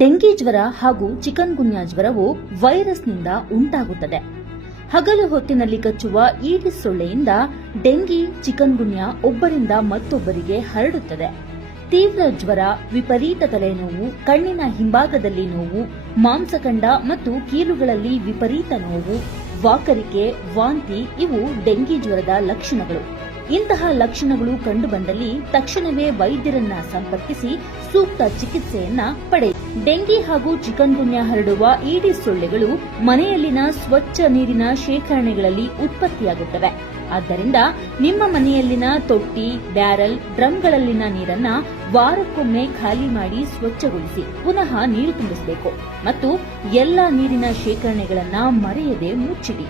dengue ಜ್ವರ ಹಾಗೂ chicken ಗುನ್ಯಾ ಜ್ವರವು ವೈರಸ್ನಿಂದ ಉಂಟಾಗುತ್ತದೆ ಹಗಲು ಹೊತ್ತಿನಲ್ಲಿ ಕಚ್ಚುವ ಈಡಿಸ್ ಸೊಳ್ಳೆಯಿಂದ ಡೆಂಗಿ ಚಿಕನ್ ಗುನ್ಯಾ ಒಬ್ಬರಿಂದ ಮತ್ತೊಬ್ಬರಿಗೆ ಹರಡುತ್ತದೆ ತೀವ್ರ ಜ್ವರ ವಿಪರೀತ ತಲೆನೋವು ಕಣ್ಣಿನ ಹಿಂಭಾಗದಲ್ಲಿ ನೋವು ಮಾಂಸಖಂಡ ಮತ್ತು ಕೀಲುಗಳಲ್ಲಿ ವಿಪರೀತ ನೋವು ವಾಕರಿಕೆ ವಾಂತಿ ಇವು ಡೆಂಗಿ ಜ್ವರದ ಲಕ್ಷಣಗಳು ಇಂತಹ ಲಕ್ಷಣಗಳು ಕಂಡುಬಂದಲ್ಲಿ ತಕ್ಷಣವೇ ವೈದ್ಯರನ್ನ ಸಂಪರ್ಕಿಸಿ ಸೂಕ್ತ ಚಿಕಿತ್ಸೆಯನ್ನ ಪಡೆಯಿರಿ ಡೆಂಗಿ ಹಾಗೂ ಚಿಕನ್ ಗುನ್ಯ ಹರಡುವ ಈಡಿ ಸೊಳ್ಳೆಗಳು ಮನೆಯಲ್ಲಿನ ಸ್ವಚ್ಛ ನೀರಿನ ಶೇಖರಣೆಗಳಲ್ಲಿ ಉತ್ಪತ್ತಿಯಾಗುತ್ತವೆ ಆದ್ದರಿಂದ ನಿಮ್ಮ ಮನೆಯಲ್ಲಿನ ತೊಟ್ಟಿ ಬ್ಯಾರಲ್ ಡ್ರಮ್ಗಳಲ್ಲಿನ ನೀರನ್ನ ವಾರಕ್ಕೊಮ್ಮೆ ಖಾಲಿ ಮಾಡಿ ಸ್ವಚ್ಛಗೊಳಿಸಿ ಪುನಃ ನೀರು ತುಂಬಿಸಬೇಕು ಮತ್ತು ಎಲ್ಲಾ ನೀರಿನ ಶೇಖರಣೆಗಳನ್ನ ಮರೆಯದೆ ಮುಚ್ಚಿಡಿ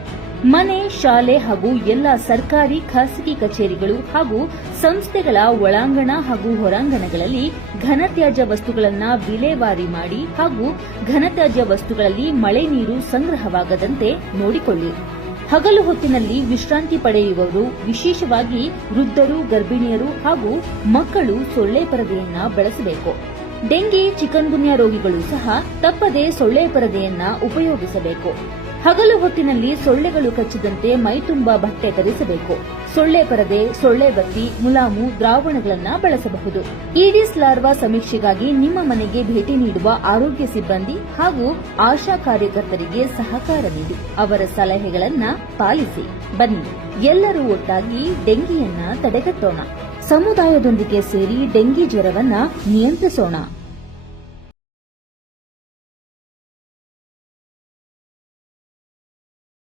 ಮನೆ ಶಾಲೆ ಹಾಗೂ ಎಲ್ಲ ಸರ್ಕಾರಿ ಖಾಸಗಿ ಕಚೇರಿಗಳು ಹಾಗೂ ಸಂಸ್ಥೆಗಳ ಒಳಾಂಗಣ ಹಾಗೂ ಹೊರಾಂಗಣಗಳಲ್ಲಿ ಘನತ್ಯಾಜ್ಯ ವಸ್ತುಗಳನ್ನು ವಿಲೇವಾರಿ ಮಾಡಿ ಹಾಗೂ ಘನತ್ಯಾಜ್ಯ ವಸ್ತುಗಳಲ್ಲಿ ಮಳೆ ನೀರು ಸಂಗ್ರಹವಾಗದಂತೆ ನೋಡಿಕೊಳ್ಳಿ ಹಗಲು ಹೊತ್ತಿನಲ್ಲಿ ವಿಶ್ರಾಂತಿ ಪಡೆಯುವವರು ವಿಶೇಷವಾಗಿ ವೃದ್ಧರು ಗರ್ಭಿಣಿಯರು ಹಾಗೂ ಮಕ್ಕಳು ಸೊಳ್ಳೆ ಪರದೆಯನ್ನ ಬಳಸಬೇಕು ಡೆಂಗಿ ಚಿಕನ್ಗುನ್ಯಾ ರೋಗಿಗಳು ಸಹ ತಪ್ಪದೆ ಸೊಳ್ಳೆ ಪರದೆಯನ್ನ ಉಪಯೋಗಿಸಬೇಕು ಹಗಲು ಹೊತ್ತಿನಲ್ಲಿ ಸೊಳ್ಳೆಗಳು ಕಚ್ಚಿದಂತೆ ಮೈತುಂಬ ಬಟ್ಟೆ ಧರಿಸಬೇಕು ಸೊಳ್ಳೆ ಪರದೆ ಸೊಳ್ಳೆ ಬತ್ತಿ ಮುಲಾಮು ದ್ರಾವಣಗಳನ್ನು ಬಳಸಬಹುದು ಈಡಿಸ್ ಲಾರ್ವಾ ಸಮೀಕ್ಷೆಗಾಗಿ ನಿಮ್ಮ ಮನೆಗೆ ಭೇಟಿ ನೀಡುವ ಆರೋಗ್ಯ ಸಿಬ್ಬಂದಿ ಹಾಗೂ ಆಶಾ ಕಾರ್ಯಕರ್ತರಿಗೆ ಸಹಕಾರ ನೀಡಿ ಅವರ ಸಲಹೆಗಳನ್ನ ಪಾಲಿಸಿ ಬನ್ನಿ ಎಲ್ಲರೂ ಒಟ್ಟಾಗಿ ಡೆಂಗಿಯನ್ನ ತಡೆಗಟ್ಟೋಣ ಸಮುದಾಯದೊಂದಿಗೆ ಸೇರಿ ಡೆಂಗಿ ಜ್ವರವನ್ನ ನಿಯಂತ್ರಿಸೋಣ